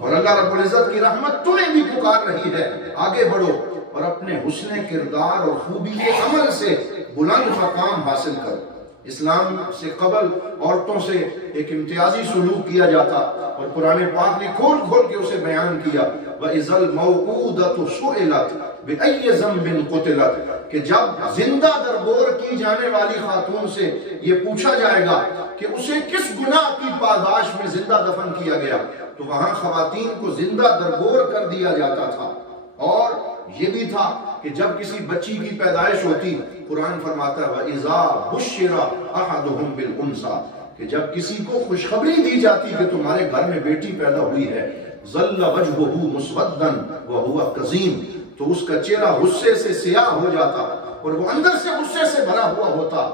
اور اللہ رب العزت کی رحمت تمہیں بھی پکار رہی ہے، آگے بڑھو اور اپنے حسن کردار اور خوبی کے عمل سے بلند مقام حاصل کرو۔ اسلام سے قبل عورتوں سے ایک امتیازی سلوک کیا جاتا اور قرآن پاک نے کھول کھول کے اسے بیان کیا، وَإِذَا الْمَوْءُودَةُ سُئِلَتْ بِأَيِّ ذَنبٍ قُتِلَتْ، کہ جب زندہ درگور کی جانے والی خاتون سے یہ پوچھا جائے گا کہ اسے کس گناہ کی پاداش میں زندہ دفن کیا گیا، تو وہاں خواتین کو زندہ درگور کر دیا جاتا تھا۔ اور یہ بھی تھا کہ جب کسی بچی کی پیدائش ہوتی، قرآن فرماتا ہے وَإِذَا بُشِّرَ أَحَدُهُمْ بِالْأُنْثَىٰ، کہ جب کسی کو خوشخبری دی جاتی کہ تمہارے گھر میں بیٹی پیدا ہوئی ہے، ظَلَّ وَجْهُهُ مُسْوَدًّا وَهُوَ كَظِيمٌ، تو اس کا چہرہ غصے سے سیاہ ہو جاتا اور وہ اندر سے غصے سے بھرا ہوا ہوتا۔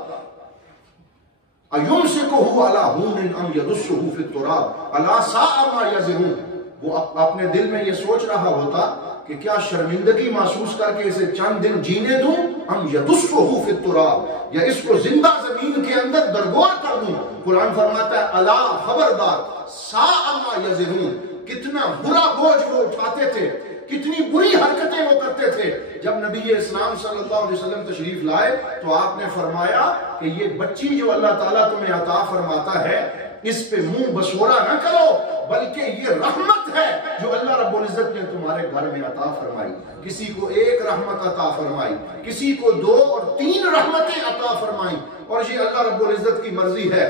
أَيُمْسِكُهُ عَلَىٰ هُونٍ أَمْ يَدُسُّهُ فِي التُّرَابِ أَلَا سَاءَ مَا يَزِرُونَ، وہ اپنے دل میں یہ سوچ رہا ہوتا کہ کیا شرمندگی محسوس کر کے اسے چند دن جینے دوں، ہم یدسہ فی التراب، یا اس کو زندہ زمین کے اندر درگور کر دوں۔ قرآن فرماتا ہے الا خبردار، ساء ما یزرون، کتنا برا بوجھ وہ اٹھاتے تھے، کتنی بری حرکتیں وہ کرتے تھے۔ جب نبی اسلام صلی اللہ علیہ وسلم تشریف لائے تو آپ نے فرمایا کہ یہ بچی جو اللہ تعالیٰ تمہیں عطا فرماتا ہے، اس پہ منہ بسورا نہ کرو، بلکہ یہ رحمت ہے جو اللہ رب العزت نے تمہارے گھر میں عطا فرمائی۔ کسی کو ایک رحمت عطا فرمائی، کسی کو 2 اور 3 رحمتیں عطا فرمائی، اور یہ اللہ رب العزت کی مرضی ہے۔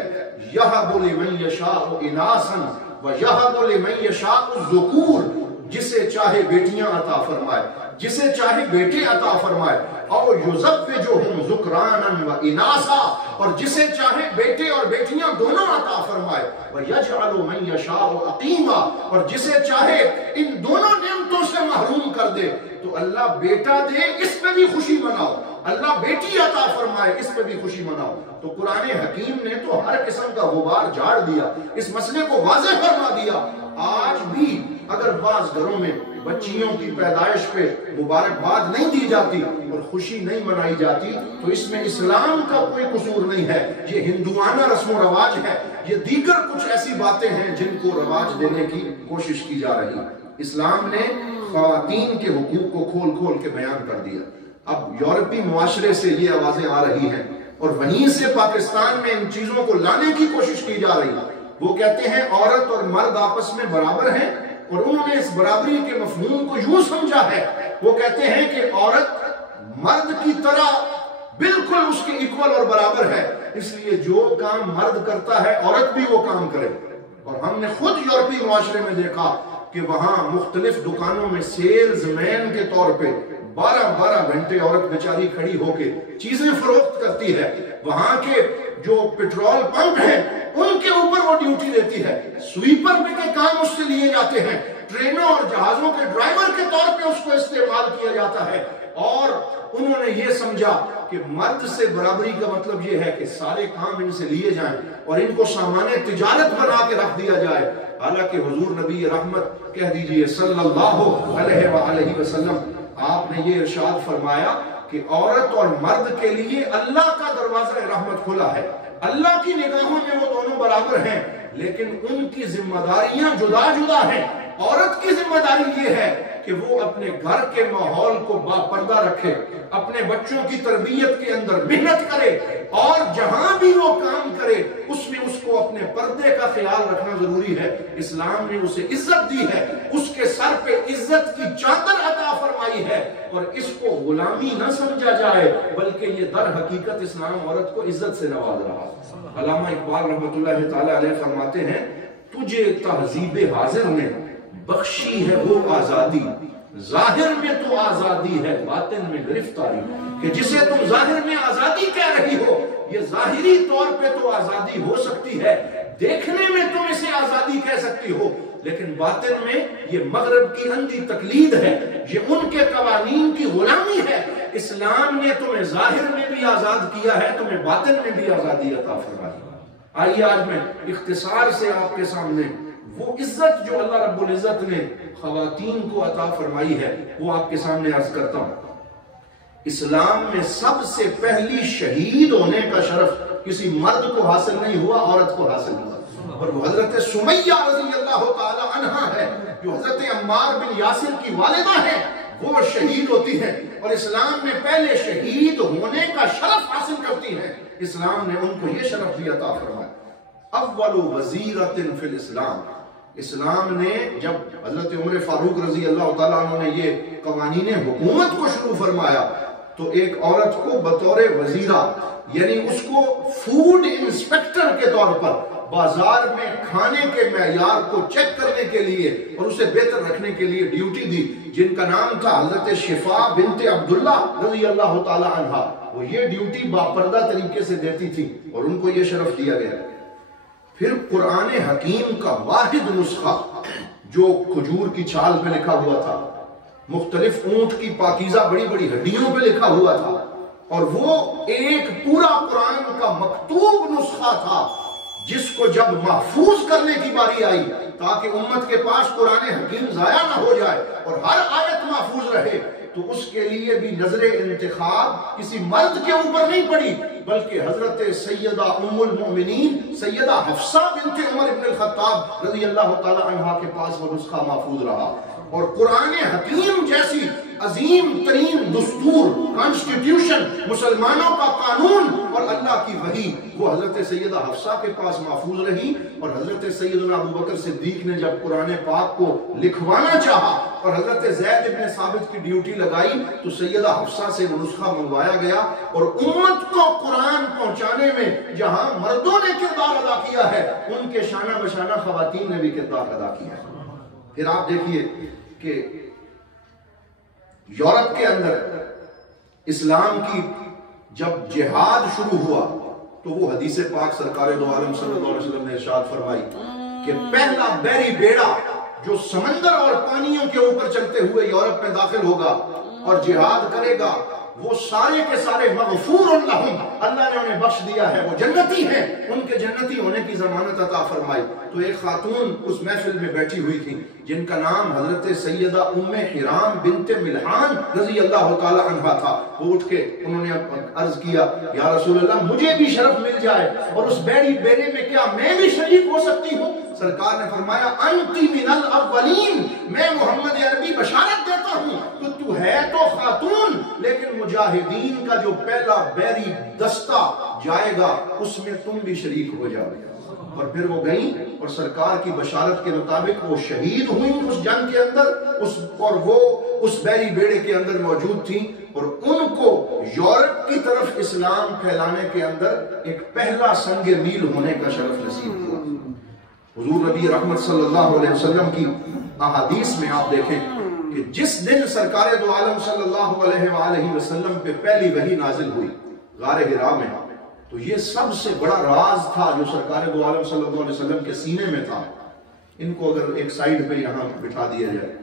یَہَبُ لِمَن یَشَاءُ إِنَاثًا وَیَہَبُ لِمَن یَشَاءُ الذُّکُورَ، جسے چاہے بیٹیاں عطا فرمائے، جسے چاہے بیٹے عطا فرمائے، اور یُزَوِّجُہُم ذُکرانًا وَإِنَاثًا، اور جسے چاہے بیٹے اور بیٹیاں دونوں عطا فرمائے، وَیَجْعَلُ مَن یَشَاءُ عَقِیمًا، اور جسے چاہے ان دونوں نعمتوں سے محروم کر دے۔ تو اللہ بیٹا دے، اس پہ بھی خوشی مناؤ، اللہ بیٹی عطا فرمائے، اس پہ بھی خوشی مناؤ۔ تو قرآن حکیم نے تو ہر قسم کا غبار جھاڑ دیا، اس مسئلے کو واضح فرما دیا۔ آج بھی اگر بعض گھروں میں بچیوں کی پیدائش پہ مبارکباد نہیں دی جاتی اور خوشی نہیں منائی جاتی، تو اس میں اسلام کا کوئی قصور نہیں ہے، یہ ہندوانہ رسم و رواج ہے، یہ دیگر کچھ ایسی باتیں ہیں جن کو رواج دینے کی کوشش کی جا رہی ہے۔ اسلام نے خواتین کے حقوق کو کھول کھول کے بیان کر دیا۔ اب یورپی معاشرے سے یہ آوازیں آ رہی ہیں اور وہیں سے پاکستان میں ان چیزوں کو لانے کی کوشش کی جا رہی ہے۔ وہ کہتے ہیں عورت اور مرد آپس میں برابر ہیں، اور انہوں نے اس برابری کے مفہوم کو یوں سمجھا ہے، وہ کہتے ہیں کہ عورت مرد کی طرح بالکل اس کے ایکول اور برابر ہے، اس لیے جو کام مرد کرتا ہے عورت بھی وہ کام کرے۔ اور ہم نے خود یورپی معاشرے میں دیکھا کہ وہاں مختلف دکانوں میں سیلز مین کے طور پہ 12 گھنٹے عورت بیچاری کھڑی ہو کے چیزیں فروخت کرتی ہے۔ وہاں کے جو پیٹرول پمپ ہیں ان کے اوپر وہ ڈیوٹی دیتی ہے، سویپر میں کے کام اس سے لیے جاتے ہیں، ٹرینوں اور جہازوں کے ڈرائیور کے طور پہ اس کو استعمال کیا جاتا ہے۔ اور انہوں نے یہ سمجھا کہ مرد سے برابری کا مطلب یہ ہے کہ سارے کام ان سے لیے جائیں اور ان کو سامان تجارت بنا کے رکھ دیا جائے۔ حالانکہ حضور نبی رحمت کہہ دیجئے صلی اللہ علیہ وآلہ وسلم، آپ نے یہ ارشاد فرمایا کہ عورت اور مرد کے لیے اللہ کا دروازہ رحمت کھلا ہے، اللہ کی نگاہوں میں وہ دونوں برابر ہیں، لیکن ان کی ذمہ داریاں جدا جدا ہیں۔ عورت کی ذمہ داری یہ ہے کہ وہ اپنے گھر کے ماحول کو با پردہ رکھے، اپنے بچوں کی تربیت کے اندر محنت کرے، اور جہاں بھی وہ کام کرے اس میں اس کو اپنے پردے کا خیال رکھنا ضروری ہے۔ اسلام نے اسے عزت دی ہے، اس کے سر پہ عزت کی چادر عطا فرمائی ہے، اور اس کو غلامی نہ سمجھا جائے بلکہ یہ در حقیقت اسلام عورت کو عزت سے نواز رہا۔ علامہ اقبال رحمۃ اللہ تعالی علیہ فرماتے ہیں، تجھے تہذیب حاضر نے بخشی ہے وہ آزادی، ظاہر میں تو آزادی ہے باطن میں گرفتاری، کہ جسے تم ظاہر میں آزادی کہہ رہی ہو یہ ظاہری طور پہ تو آزادی ہو سکتی ہے، دیکھنے میں تم اسے آزادی کہہ سکتی ہو، لیکن باطن میں یہ مغرب کی اندھی تقلید ہے، یہ ان کے قوانین کی غلامی ہے۔ اسلام نے تمہیں ظاہر میں بھی آزاد کیا ہے، تمہیں باطن میں بھی آزادی عطا فرمائی۔ آئیے آج میں اختصار سے آپ کے سامنے وہ عزت جو اللہ رب العزت نے خواتین کو عطا فرمائی ہے وہ آپ کے سامنے عرض کرتا ہوں۔ اسلام میں سب سے پہلی شہید ہونے کا شرف کسی مرد کو حاصل نہیں ہوا، عورت کو حاصل ہوا، اور وہ حضرت سمیہ رضی اللہ تعالی عنہا ہے۔ جو حضرت عمار بن یاسر کی والدہ ہیں وہ شہید ہوتی ہیں اور اسلام میں پہلے شہید ہونے کا شرف حاصل کرتی ہیں، اسلام نے ان کو یہ شرف بھی عطا فرمایا۔ اول وزیرۃ فی الاسلام، اسلام نے جب حضرت عمر فاروق رضی اللہ تعالیٰ عنہ نے یہ قوانین حکومت کو شروع فرمایا تو ایک عورت کو بطور وزیرہ، یعنی اس کو فوڈ انسپیکٹر کے طور پر بازار میں کھانے کے معیار کو چیک کرنے کے لیے اور اسے بہتر رکھنے کے لیے ڈیوٹی دی، جن کا نام تھا حضرت شفا بنت عبداللہ رضی اللہ تعالی عنہ۔ وہ یہ ڈیوٹی باپردہ طریقے سے دیتی تھی اور ان کو یہ شرف دیا گیا۔ پھر قرآن حکیم کا واحد نسخہ جو کھجور کی چھال پہ لکھا ہوا تھا، مختلف اونٹ کی پاکیزہ بڑی بڑی ہڈیوں پہ لکھا ہوا تھا، اور وہ ایک پورا قرآن کا مکتوب نسخہ تھا جس کو جب محفوظ کرنے کی باری آئی تاکہ امت کے پاس قرآن حکیم ضائع نہ ہو جائے اور ہر آیت محفوظ رہے، تو اس کے لیے بھی نظر انتخاب کسی مرد کے اوپر نہیں پڑی، بلکہ حضرت سیدہ ام المؤمنین سیدہ حفصہ بنت عمر بن الخطاب رضی اللہ تعالی عنہ کے پاس وہ نسخہ محفوظ رہا۔ اور قرآن حکیم جیسی عظیم ترین دستور، کانسٹیٹیوشن، مسلمانوں کا قانون اور اللہ کی وحی، وہ حضرت سیدہ حفصہ کے پاس محفوظ رہی۔ اور حضرت سیدنا ابو بکر صدیق نے جب قرآن پاک کو لکھوانا چاہا اور حضرت زید بن ثابت کی ڈیوٹی لگائی تو سیدہ حفصہ سے وہ نسخہ منگوایا گیا، اور امت کو قرآن پہنچانے میں جہاں مردوں نے کردار ادا کیا ہے، ان کے شانہ بشانہ خواتین نے بھی کردار ادا کیا ہے۔ پھر آپ دیکھیے کہ یورپ کے اندر اسلام کی جب جہاد شروع ہوا تو وہ حدیث پاک سرکار دو عالم صلی اللہ علیہ وسلم نے ارشاد فرمائی کہ پہلا بحری بیڑا جو سمندر اور پانیوں کے اوپر چلتے ہوئے یورپ میں داخل ہوگا اور جہاد کرے گا، وہ سارے کے سارے مغفور لہم، اللہ نے انہیں بخش دیا ہے، وہ جنتی ہیں، ان کے جنتی ہونے کی ضمانت عطا فرمائی۔ تو ایک خاتون اس محفل میں بیٹھی ہوئی تھی جن کا نام حضرت سیدہ ام حرام بنت ملحان رضی اللہ تعالی عنہ تھا۔ وہ اٹھ کے انہوں نے عرض کیا، یا رسول اللہ مجھے بھی شرف مل جائے اور اس بیڑی بیڑے میں کیا میں بھی شریک ہو سکتی ہوں؟ سرکار نے فرمایا انتی من الاولین، میں محمد عربی بشارت دیتا ہوں تو ہے تو خاتون، لیکن مجاہدین کا جو پہلا بیری دستہ جائے گا اس میں تم بھی شریک ہو جاؤ گے۔ اور پھر وہ گئیں اور سرکار کی بشارت کے مطابق وہ شہید ہوئیں اس جنگ کے اندر، اور وہ اس بیری بیڑے کے اندر موجود تھیں، اور ان کو یورپ کی طرف اسلام پھیلانے کے اندر ایک پہلا سنگ میل ہونے کا شرف نصیب ہوا۔ حضور نبی رحمت صلی اللہ علیہ وسلم کی احادیث میں آپ دیکھیں کہ جس دن سرکار دو عالم صلی اللہ علیہ وآلہ وسلم پہ پہلی وحی نازل ہوئی غار حرا میں، تو یہ سب سے بڑا راز تھا جو سرکار دو عالم صلی اللہ علیہ وسلم کے سینے میں تھا۔ ان کو اگر ایک سائیڈ پہ یہاں بٹھا دیا جائے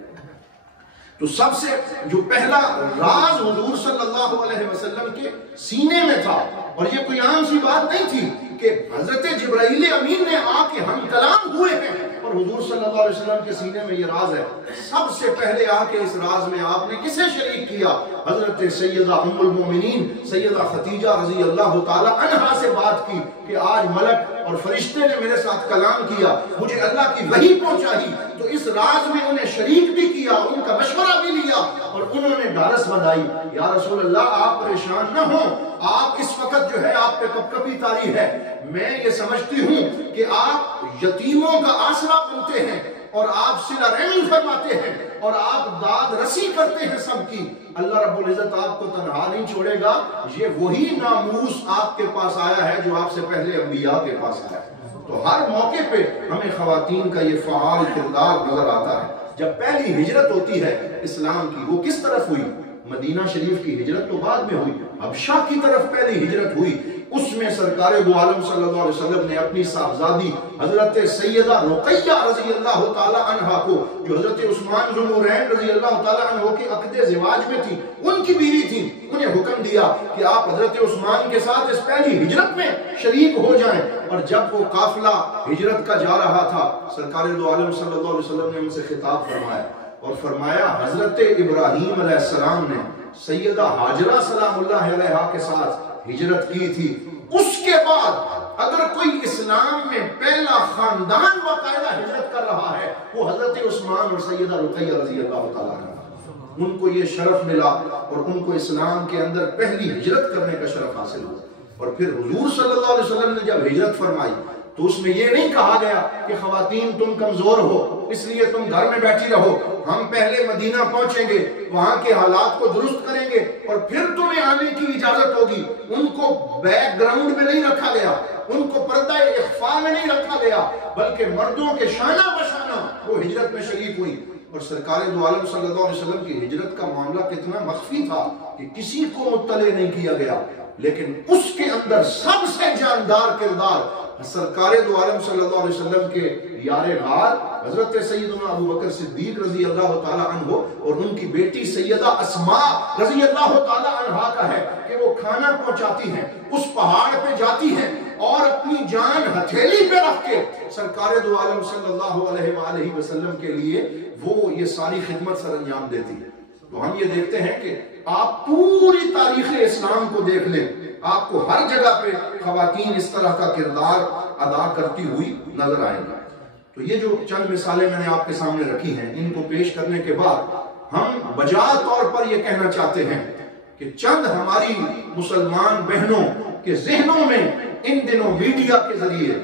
تو سب سے جو پہلا راز حضور صلی اللہ علیہ وسلم کے سینے میں تھا، اور یہ کوئی عام سی بات نہیں تھی کہ حضرت جبرائیل امین نے آ کے ہم کلام ہوئے ہیں اور حضور صلی اللہ علیہ وسلم کے سینے میں یہ راز ہے۔ سب سے پہلے آ کے اس راز میں آپ نے کسے شریک کیا؟ حضرت سیدہ ام المومنین سیدہ خدیجہ رضی اللہ تعالی عنہا سے بات کی کہ آج ملک اور فرشتے نے میرے ساتھ کلام کیا، مجھے اللہ کی وحی پہنچائی، تو اس راز میں انہیں شریک بھی کیا، ان کا مشورہ بھی لیا، اور انہوں نے ڈارس بندھائی، یا رسول اللہ آپ پریشان نہ ہوں، آپ اس وقت جو ہے آپ پہ کپ کپی طاری ہے، میں یہ سمجھتی ہوں کہ آپ یتیموں کا آسرا بنتے ہیں اور آپ صلہ رحمی فرماتے ہیں اور آپ داد رسی کرتے ہیں سب کی، اللہ رب العزت آپ کو تنہا نہیں چھوڑے گا، یہ وہی ناموس آپ کے پاس آیا ہے جو آپ سے پہلے انبیاء کے پاس آیا ہے۔ تو ہر موقع پہ ہمیں خواتین کا یہ فعال کردار نظر آتا ہے۔ جب پہلی ہجرت ہوتی ہے اسلام کی، وہ کس طرف ہوئی؟ مدینہ شریف کی ہجرت تو بعد میں ہوئی، حبشہ کی طرف پہلی ہجرت ہوئی، اس میں سرکار دو عالم صلی اللہ علیہ وسلم نے اپنی صاحبزادی حضرت سیدہ رقیہ رضی اللہ تعالی عنہ کو، جو حضرت عثمان ذو النورین رضی اللہ تعالی عنہ کے عقد زواج میں تھی، ان کی بیوی تھی، انہیں حکم دیا کہ آپ حضرت عثمان کے ساتھ اس پہلی ہجرت میں شریک ہو جائیں۔ اور جب وہ قافلہ ہجرت کا جا رہا تھا، سرکار دو عالم صلی اللہ علیہ وسلم نے ان سے خطاب فرمایا اور فرمایا حضرت ابراہیم علیہ السلام نے سیدہ ہاجرہ سلام اللہ علیہا کے ساتھ ہجرت کی تھی، اس کے بعد اگر کوئی اسلام میں پہلا خاندان باقاعدہ ہجرت کر رہا ہے وہ حضرت عثمان اور سیدہ رقیہ رضی اللہ تعالیٰ عنہ، ان کو یہ شرف ملا اور ان کو اسلام کے اندر پہلی ہجرت کرنے کا شرف حاصل ہوا۔ اور پھر حضور صلی اللہ علیہ وسلم نے جب ہجرت فرمائی تو اس میں یہ نہیں کہا گیا کہ خواتین تم کمزور ہو اس لیے تم گھر میں بیٹھی رہو، ہم پہلے مدینہ پہنچیں گے، وہاں کے حالات کو درست کریں گے اور پھر تمہیں آنے کی اجازت ہوگی۔ ان کو بیک گراؤنڈ میں نہیں رکھا گیا، ان کو پردہ اخفاء میں نہیں رکھا گیا، بلکہ مردوں کے شانہ بشانہ وہ ہجرت میں شریک ہوئی۔ اور سرکار دو عالم صلی اللہ علیہ وسلم کی ہجرت کا معاملہ کتنا مخفی تھا کہ کسی کو مطلع نہیں کیا گیا، لیکن اس کے اندر سب سے جاندار کردار سرکار دو عالم صلی اللہ علیہ وسلم کے یار غار حضرت سیدنا ابو بکر صدیق رضی اللہ تعالی عنہ اور ان کی بیٹی سیدہ اسماء رضی اللہ تعالی عنہا کا ہے کہ وہ کھانا پہنچاتی ہیں، اس پہاڑ پہ جاتی ہیں اور اپنی جان ہتھیلی پہ رکھ کے سرکار دو عالم صلی اللہ علیہ وآلہ وسلم کے لیے وہ یہ ساری خدمت سر انجام دیتی ہے۔ تو ہم یہ دیکھتے ہیں کہ آپ پوری تاریخ اسلام کو دیکھ لیں، آپ کو ہر جگہ پہ خواتین اس طرح کا کردار ادا کرتی ہوئی نظر آئیں گی۔ تو یہ جو چند مثالیں میں نے آپ کے سامنے رکھی ہیں، ان کو پیش کرنے کے بعد ہم بجا طور پر یہ کہنا چاہتے ہیں کہ چند ہماری مسلمان بہنوں کے ذہنوں میں ان دنوں میڈیا کے ذریعے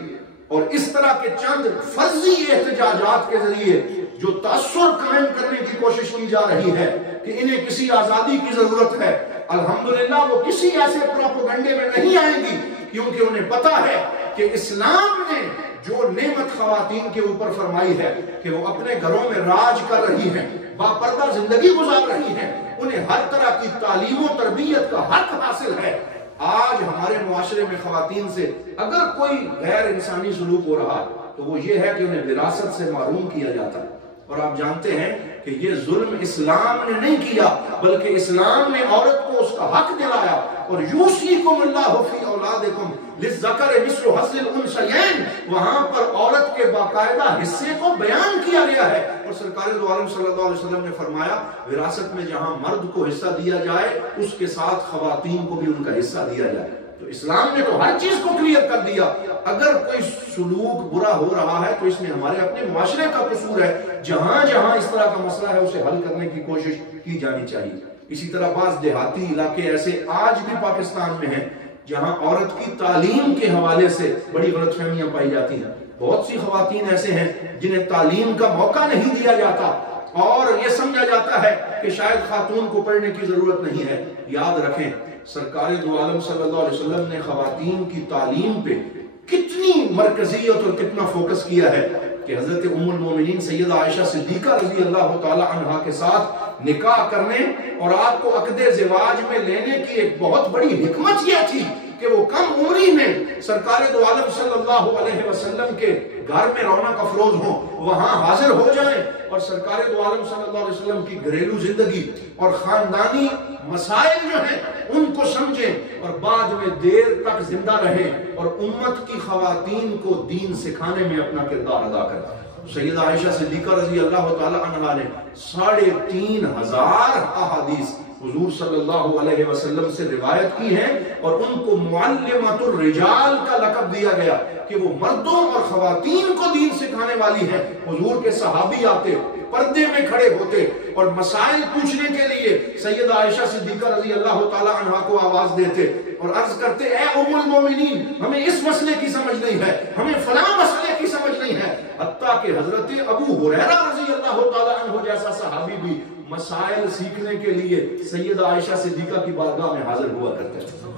اور اس طرح کے چند فرضی احتجاجات کے ذریعے جو تاثر قائم کرنے کی کوشش کی جا رہی ہے کہ انہیں کسی آزادی کی ضرورت ہے، الحمدللہ وہ کسی ایسے پروپیگنڈے میں نہیں آئیں گی، کیونکہ انہیں پتا ہے کہ اسلام نے جو نعمت خواتین کے اوپر فرمائی ہے کہ وہ اپنے گھروں میں راج کر رہی ہیں، باپردہ زندگی گزار رہی ہیں، انہیں ہر طرح کی تعلیم و تربیت کا حق حاصل ہے۔ آج ہمارے معاشرے میں خواتین سے اگر کوئی غیر انسانی سلوک ہو رہا تو وہ یہ ہے کہ انہیں وراثت سے محروم کیا جاتا ہے، اور آپ جانتے ہیں کہ یہ ظلم اسلام نے نہیں کیا بلکہ اسلام نے عورت کو اس کا حق دلایا، اور یوصیکم اللہ فی اولادکم للذکر مثل حظ الانثیین، وہاں پر عورت کے باقاعدہ حصے کو بیان کیا گیا ہے، اور سرکار دو عالم صلی اللہ علیہ وسلم نے فرمایا وراثت میں جہاں مرد کو حصہ دیا جائے اس کے ساتھ خواتین کو بھی ان کا حصہ دیا جائے۔ تو اسلام نے تو ہر چیز کو کلیئر کر دیا۔ اگر کوئی سلوک برا ہو رہا ہے تو اس میں ہمارے اپنے معاشرے کا قصور ہے، جہاں جہاں اس طرح کا مسئلہ ہے اسے حل کرنے کی کوشش کی جانی چاہیے۔ اسی طرح بعض دیہاتی علاقے ایسے آج بھی پاکستان میں ہیں جہاں عورت کی تعلیم کے حوالے سے بڑی غلط فہمیاں پائی جاتی ہیں۔ بہت سی خواتین ایسے ہیں جنہیں تعلیم کا موقع نہیں دیا جاتا اور یہ سمجھا جاتا ہے کہ شاید خاتون کو پڑھنے کی ضرورت نہیں ہے۔ یاد رکھیں سرکار دو عالم صلی اللہ علیہ وسلم نے خواتین کی تعلیم پہ کتنی مرکزیت اور کتنا فوکس کیا ہے کہ حضرت ام المومنین سیدہ عائشہ صدیقہ رضی اللہ تعالی عنہا کے ساتھ نکاح کرنے اور آپ کو عقد زواج میں لینے کی ایک بہت بڑی حکمت یہ تھی کہ وہ کم عمری میں سرکار دو عالم صلی اللہ علیہ وسلم کے گھر میں رونق افروز ہوں، وہاں حاضر ہو جائیں اور سرکار دو عالم صلی اللہ علیہ وسلم کی گھریلو زندگی اور خاندانی مسائل جو ہیں ان کو سمجھیں اور بعد میں دیر تک زندہ رہیں اور امت کی خواتین کو دین سکھانے میں اپنا کردار ادا کریں۔ سیدہ عائشہ صدیقہ رضی اللہ تعالی عنہا نے 3500 احادیث حضور صلی اللہ علیہ وسلم سے روایت کی ہیں اور ان کو معلمۃ الرجال کا لقب دیا گیا کہ وہ مردوں اور خواتین کو دین سکھانے والی ہیں۔ حضور کے صحابی آتے پردے میں کھڑے ہوتے اور مسائل پوچھنے کے لیے سیدہ عائشہ صدیقہ رضی اللہ تعالی عنہا کو آواز دیتے اور عرض کرتے اے ام المومنین ہمیں اس مسئلے کی سمجھ نہیں ہے، ہمیں فلاں مسئلے کی سمجھ نہیں ہے، حتیٰ کہ حضرت ابو ہریرہ رضی اللہ تعالی عنہ جیسا صحابی بھی مسائل سیکھنے کے لیے سیدہ عائشہ صدیقہ کی بارگاہ میں حاضر ہوا کرتے ہیں۔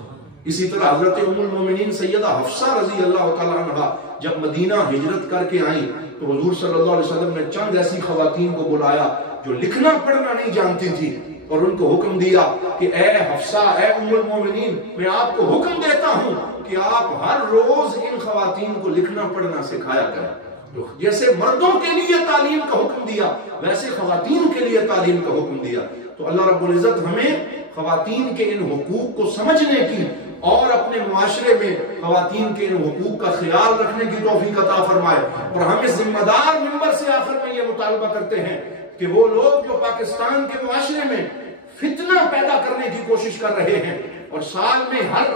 اسی طرح حضرت ام المومنین سیدہ حفصہ رضی اللہ تعالی عنہا جب مدینہ ہجرت کر کے آئیں تو حضور صلی اللہ علیہ وسلم نے چند ایسی خواتین کو بلایا جو لکھنا پڑھنا نہیں جانتی تھی اور ان کو حکم دیا کہ اے حفصہ اے ام المومنین میں آپ کو حکم دیتا ہوں کہ آپ ہر روز ان خواتین کو لکھنا پڑھنا سکھایا کریں۔ جیسے مردوں کے لیے تعلیم کا حکم دیا ویسے خواتین کے لیے تعلیم کا حکم دیا۔ تو اللہ رب العزت ہمیں خواتین کے ان حقوق کو سمجھنے کی اور اپنے معاشرے میں خواتین کے ان حقوق کا خیال رکھنے کی توفیق عطا فرمائے، اور ہم اس ذمہ دار منبر سے آخر میں یہ مطالبہ کرتے ہیں کہ وہ لوگ جو پاکستان کے معاشرے میں فتنہ پیدا کرنے کی کوشش کر رہے ہیں اور سال میں ہر